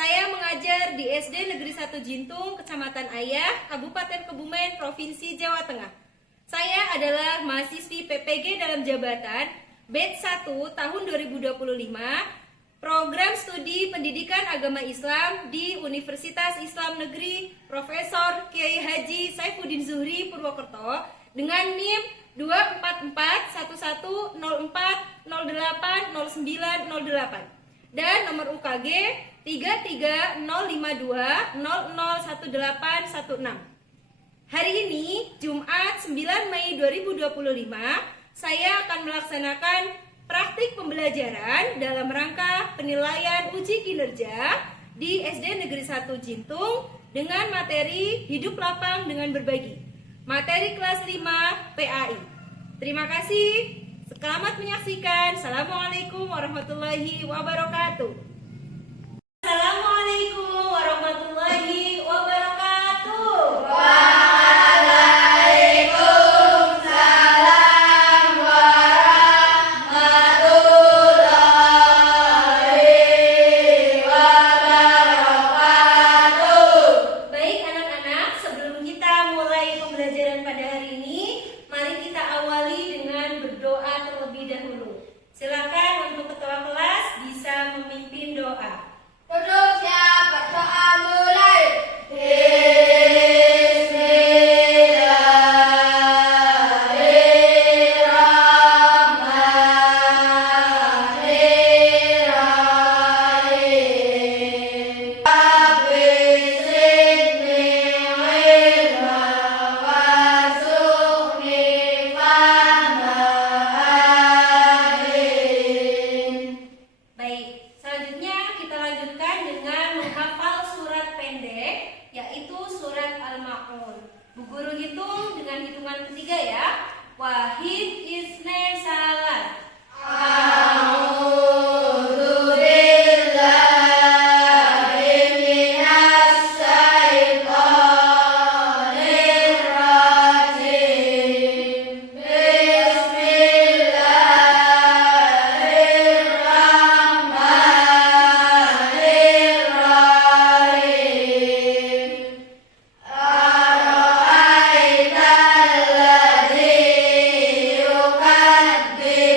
Saya mengajar di SD Negeri 1 Jintung, Kecamatan Ayah, Kabupaten Kebumen, Provinsi Jawa Tengah. Saya adalah mahasiswi PPG dalam jabatan batch 1 tahun 2025, Program Studi Pendidikan Agama Islam di Universitas Islam Negeri Profesor Kiai Haji Saifuddin Zuhri Purwokerto dengan NIM 2441104080908 dan nomor UKG 33052001816. Hari ini, Jumat 9 Mei 2025, saya akan melaksanakan praktik pembelajaran dalam rangka penilaian uji kinerja di SD Negeri 1 Jintung dengan materi Hidup Lapang dengan Berbagi, materi kelas 5 PAI. Terima kasih. Selamat menyaksikan. Assalamualaikum warahmatullahi wabarakatuh. Assalamualaikum warahmatullahi wabarakatuh. Waalaikumsalam warahmatullahi wabarakatuh. Baik anak-anak, sebelum kita mulai pembelajaran pada hari ini, mari kita awali dengan berdoa terlebih dahulu. Silakan untuk ketua kelas bisa memimpin doa. Duduk siap, berdoa mulai. Bismillahirrahmanirrahim. Rabbi zidni ilma warzuqni fahma. Baik, selanjutnya kita lanjutkan dengan menghafal surat pendek, yaitu surat Al-Ma'un. Bu Guru hitung dengan hitungan ketiga ya. Wahid, isnain, salat. A'udzu billahi minas syaitonir rajim. Bismillahirrahmanirrahim. Ara'aital ladzi yukadzib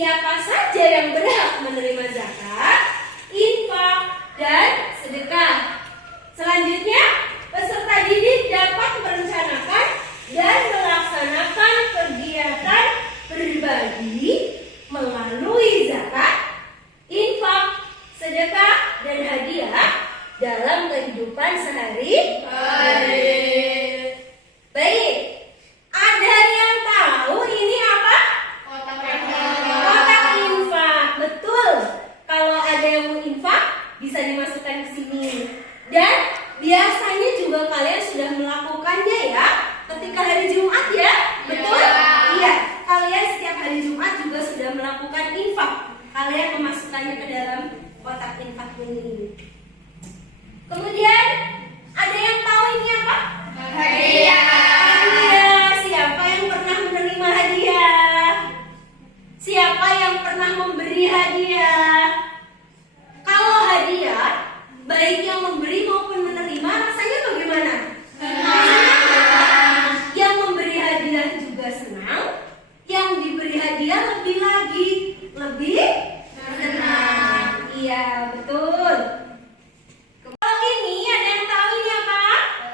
siapa saja yang berhak menerima zakat, infak, dan sedekah. Selanjutnya, peserta didik dapat merencanakan dan melaksanakan kegiatan berbagi melalui zakat, infak, sedekah, dan hadiah dalam kehidupan sehari-hari. Baik, ada yang tahu ini apa? Kotak infak, betul. Kalau ada yang mau infak, bisa dimasukkan ke sini. Dan biasanya juga kalian sudah melakukannya ya, ketika hari Jumat ya, betul? Iya, kalian setiap hari Jumat juga sudah melakukan infak. Kalian memasukkannya ke dalam kotak infak ini. Kemudian ada yang tahu ini apa? Hadiah. Hadiah. Siapa yang pernah menerima hadiah? Siapa yang pernah memberi hadiah? Kalau hadiah, baik yang memberi maupun menerima, rasanya bagaimana? Senang. Yang memberi hadiah juga senang. Yang diberi hadiah lebih lagi, lebih senang. Iya, betul. Kalau ini ada yang tahu ini apa?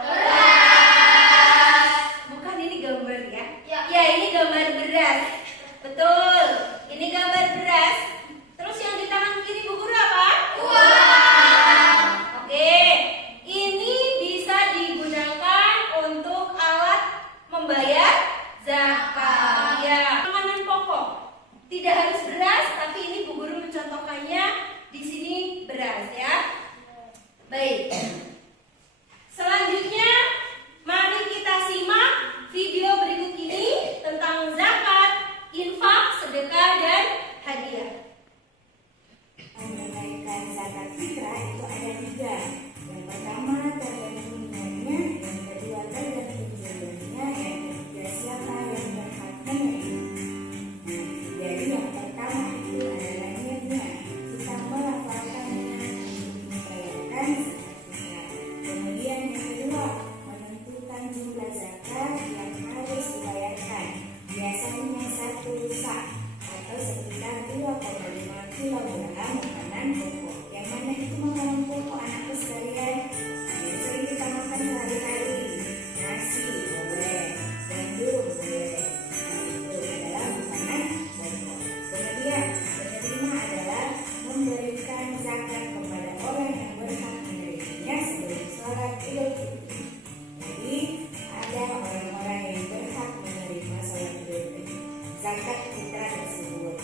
Beras. Bukan, ini gambar ya? Ya. Ya, ini gambar beras. Betul. Ini gambar beras. Terus yang di tangan kiri Bu Guru apa? Uang. Oke. Ini bisa digunakan untuk alat membayar zakat. Ya, makanan pokok. Tidak harus beras, tapi ini Bu Guru mencontohkannya di sini beras ya. Baik. Selanjutnya, mari kita simak video berikut ini tentang zakat, infak, sedekah, dan hadiah. Menunaikan zakat fitrah itu ada 3. Yang pertama tergantung niatnya, yang kedua tergantung jodohnya, yang ketiga siapa yang berhak menerima. Jadi yang pertama itu adalah niatnya. Kita melafalkan niat untuk membayarkan zakat fitrah. Kemudian yang kedua, menentukan jumlah zakat yang harus dibayarkan. Biasanya 1 sak atau sekitar 2,5 kilogram makanan pokok. Yang mana itu makanan pokok anakku sekalian? Yang sering kita makan sehari-hari. Nasi boleh, gandum boleh. Itu adalah makanan pokok. Kemudian yang kelima adalah memberikan zakat kepada orang yang berhak menerimanya sebelum sholat Idul Fitri. Jadi ada orang-orang yang berhak menerima sholat Idul Fitri, zakat fitrah tersebut.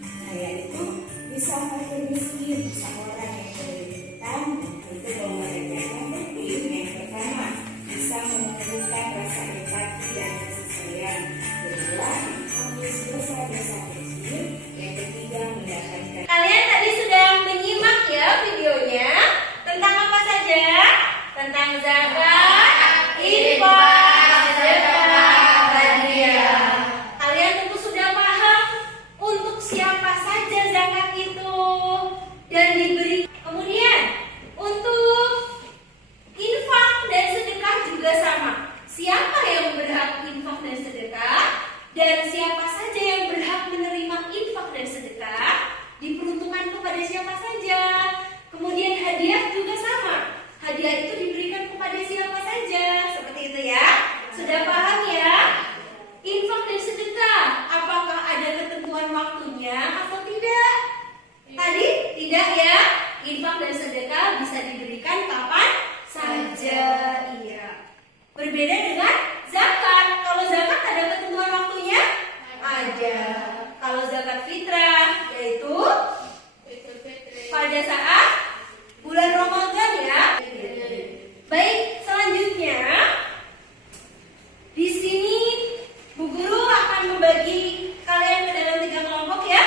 Nah, yaitu bisa fakir miskin, bisa orang yang berhutang, itu bahwa mereka yang penting. Yang pertama, bisa menumbuhkan rasa empati dan kasih sayang. Kedua, menghapus dosa-dosa kecil. Yang ketiga, mendapatkan. Kalian tadi sudah menyimak ya videonya tentang apa saja? Tentang zakat, infak, sedekah, hadiah. Kalian tentu sudah paham untuk siapa saja zakat itu dan diberi. Kemudian untuk infak dan sedekah juga sama. Siapa yang berhak infak dan sedekah? Dan siapa saja yang berhak menerima infak dan sedekah? Diperuntukkan kepada siapa saja? Kemudian hadiah juga sama. Hadiah itu diberikan kepada siapa saja? Seperti itu ya. Sudah paham ya? Infak dan sedekah, apakah ada ketentuan waktunya atau tidak? Tadi tidak ya. Infak dan sedekah bisa diberikan kapan saja. Iya. Berbeda dengan zakat. Kalau zakat ada ketentuan waktunya? Ada. Kalau zakat fitrah yaitu pada saat bulan Ramadan ya. Baik, selanjutnya di sini Bu Guru akan membagi kalian ke dalam 3 kelompok ya.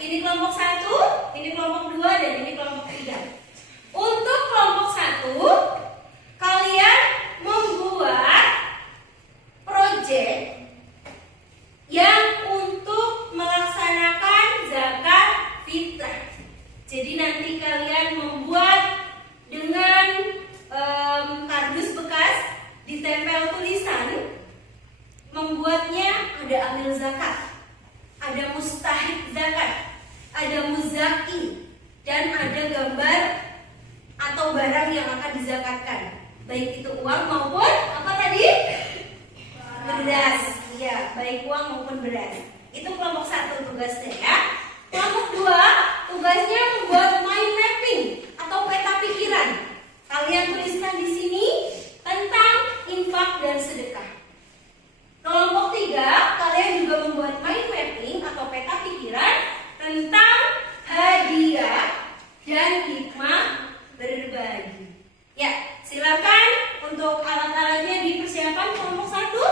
Ini kelompok 1, ini kelompok 2, dan ini kelompok 3. Untuk kelompok 1, kalian membuat proyek yang untuk melaksanakan zakat fitrah. Jadi nanti kalian membuat dengan kardus bekas, ditempel tulisan. Membuatnya ada amil zakat, ada mustahik zakat. ada muzaki, dan ada gambar atau barang yang akan dizakatkan. Baik itu uang maupun apa tadi? Beras. Iya, baik uang maupun beras. Itu kelompok 1 tugasnya ya. Kelompok 2 tugasnya membuat mind mapping atau peta pikiran. Kalian tuliskan di sini tentang infak dan sedekah. Kelompok 3 kalian juga membuat mind mapping atau peta pikiran tentang hadiah dan hikmah berbagi. Ya, silakan untuk alat-alatnya dipersiapkan kelompok 1.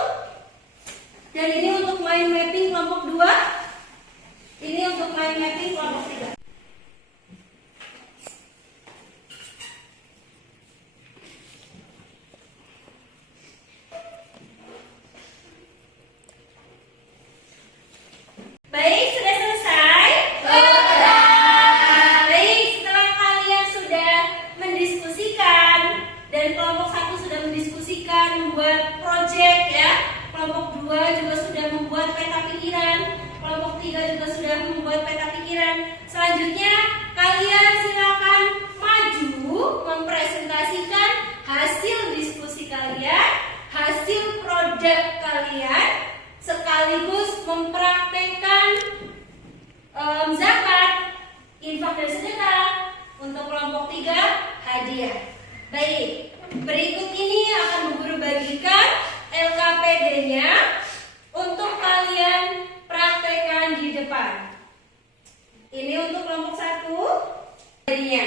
Dan ini untuk mind mapping kelompok 2. Ini untuk mind mapping kelompok 3. Baik, sudah selesai? Baik, setelah kalian sudah mendiskusikan dan kelompok 1 sudah mendiskusikan membuat project ya. Kelompok 2 juga sudah membuat peta pikiran. Kelompok 3 juga sudah membuat peta pikiran. Selanjutnya kalian silakan maju mempresentasikan hasil diskusi kalian, hasil produk kalian, sekaligus mempraktekkan zakat, infak dan sedekah. Untuk kelompok 3 hadiah. Baik, berikut ini akan guru bagikan LKPD-nya untuk kalian praktekkan di depan. Ini untuk kelompok 1 jadinya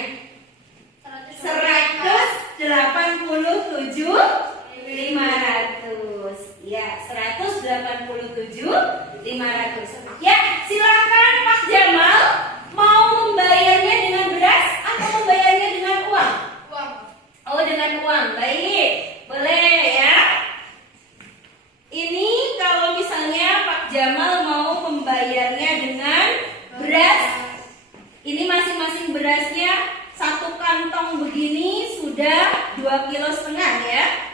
187.500. Ya, 187.500. Ya, silakan Pak Jamal, mau membayarnya dengan beras atau membayarnya dengan uang? Uang. Oh, dengan uang. Baik, boleh ya. Ini kalau misalnya Pak Jamal mau membayarnya dengan beras, ini masing-masing berasnya 1 kantong begini sudah 2,5 kilo ya.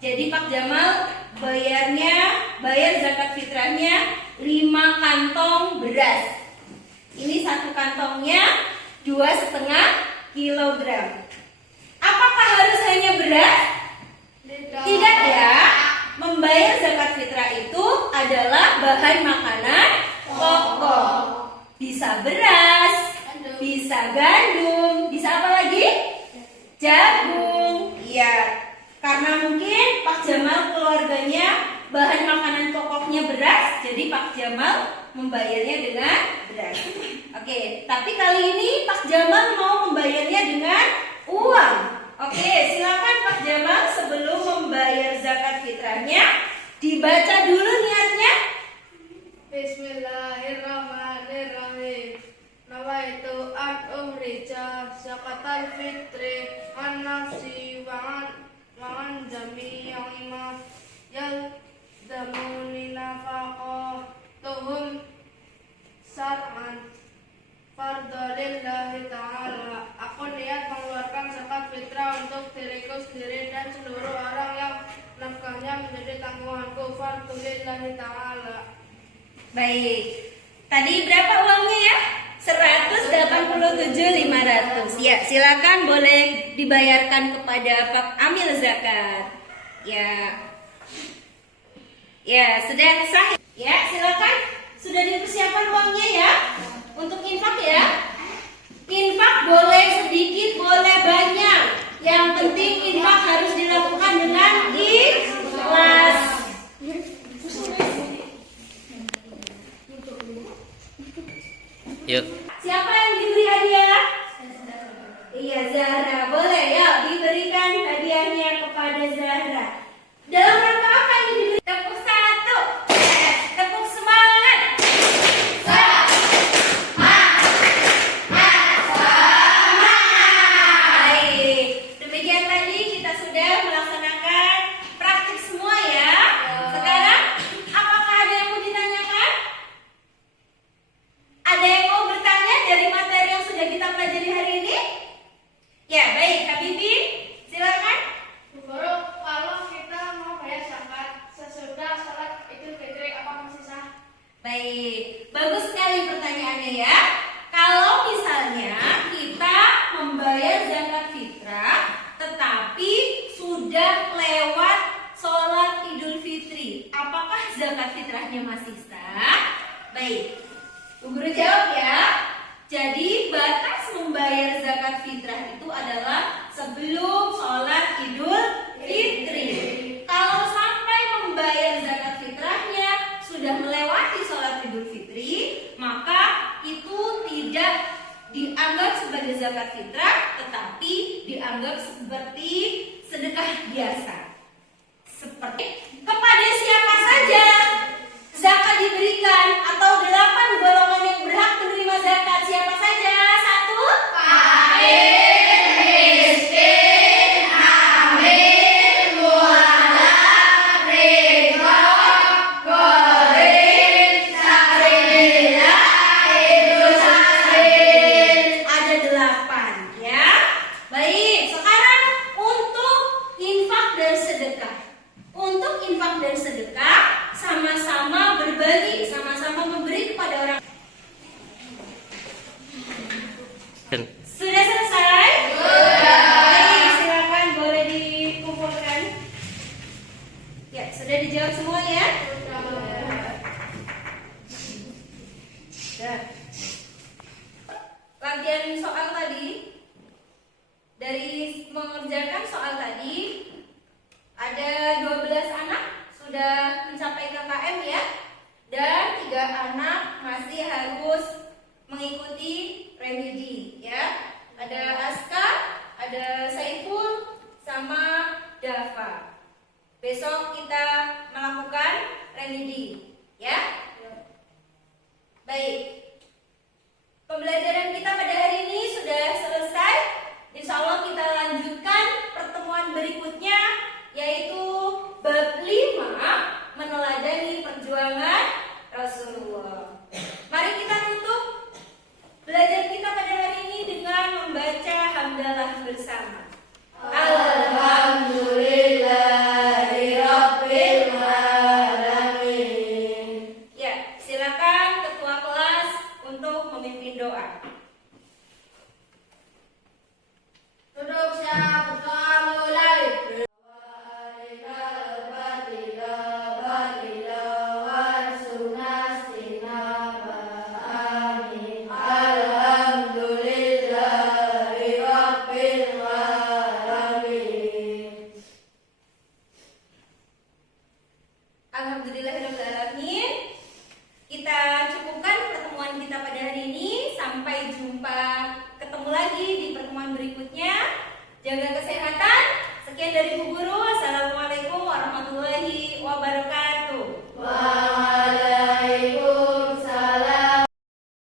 Jadi Pak Jamal bayar zakat fitrahnya 5 kantong beras. Ini 1 kantongnya 2,5 kilogram. Apakah harus hanya beras? Tidak ya. Membayar zakat fitrah itu adalah bahan makanan pokok. Bisa beras, bisa gandum, bisa apa lagi? Jagung. Iya. Karena mungkin Pak Jamal keluarganya bahan makanan pokoknya beras, jadi Pak Jamal membayarnya dengan beras. Oke, tapi kali ini Pak Jamal mau membayarnya dengan uang. Oke, silakan Pak Jamal sebelum membayar zakat fitrahnya dibaca dulu niatnya. Bismillahirrahmanirrahim. Nawaitu an ukhrija zakatal fitri an nafsi wa an jami'i ma yalzamuni nafaqatuhum sar'an fardalillahi ta'ala. Aku niat mengeluarkan zakat fitrah untuk diriku sendiri dan seluruh orang yang nafkahnya menjadi tanggunganku, fardalillahi ta'ala. Baik. Tadi berapa uangnya ya? 187.500. Ya, silakan boleh dibayarkan kepada Pak Amil zakat. Ya. Ya, sudah sah. Ya, silakan. Sudah dipersiapkan uangnya ya? Untuk infak ya. Infak boleh sedikit, boleh banyak. Yang penting infak harus dilakukan dengan ikhlas. Yuk. Siapa yang diberi hadiah? Iya, Zahra. Boleh ya, diberikan hadiahnya kepada Zahra. Dalam rangka apa ini diberi? Tepuk 1. Tepuk semangat. Baik. Demikian tadi kita sudah melaksanakan praktik semua ya. Sekarang apakah ada yang mau ditanyakan? Ada yang mau bertanya dari materi yang sudah kita pelajari hari ini? Ya, baik, Habibi, silakan. Guru, kalau kita mau bayar zakat sesudah sholat Idul Fitri, apa masih sah? Baik, bagus sekali pertanyaannya ya. membayar zakat fitrah tetapi sudah lewat sholat Idul Fitri, apakah zakat fitrahnya masih sah? Baik, Bu Guru jawab ya. Jadi batas membayar zakat fitrah itu adalah sebelum sholat Idul Fitri. Kalau sampai membayar zakat fitrahnya sudah melewati sholat Idul Fitri, maka itu tidak dianggap sebagai zakat fitrah, tetapi dianggap seperti sedekah biasa. Seperti kepada siapa saja zakat diberikan, atau 8 golongan yang berhak menerima zakat, siapa saja? 1. Fakir, miskin, amil, mu'alaf, riqab, gharib, sabilillah, ibnu sabil. Ada 8 ya. Baik, sekarang untuk infak dan sedekah. Untuk infak dan sedekah sama-sama berbagi, sama-sama memberi kepada orang. Sudah selesai? Sudah. Baik, silakan boleh dikumpulkan. Ya, sudah dijawab semua ya? Sudah. Latihan soal tadi, dari mengerjakan soal tadi, ada 12 anak sudah mencapai KKM ya, dan 3 anak masih harus mengikuti remedi ya. Ada Aska, ada Saiful, sama Dava. Besok kita melakukan remedi ya. Baik, pembelajaran kita pada hari ini sudah selesai. Insya Allah kita lanjutkan pertemuan berikutnya, yaitu bab 5, meneladani perjuangan Rasulullah. Mari kita tutup belajar kita pada hari ini dengan membaca hamdalah bersama. Alhamdulillahirabbil alamin. Ya, silakan ketua kelas untuk memimpin doa. Duduk siap, berdoa mulai. Alhamdulillahirrahmanirrahim. Kita cukupkan pertemuan kita pada hari ini. Sampai jumpa, ketemu lagi di pertemuan berikutnya. Jaga kesehatan. Sekian dari Bu Guru. Assalamualaikum warahmatullahi wabarakatuh.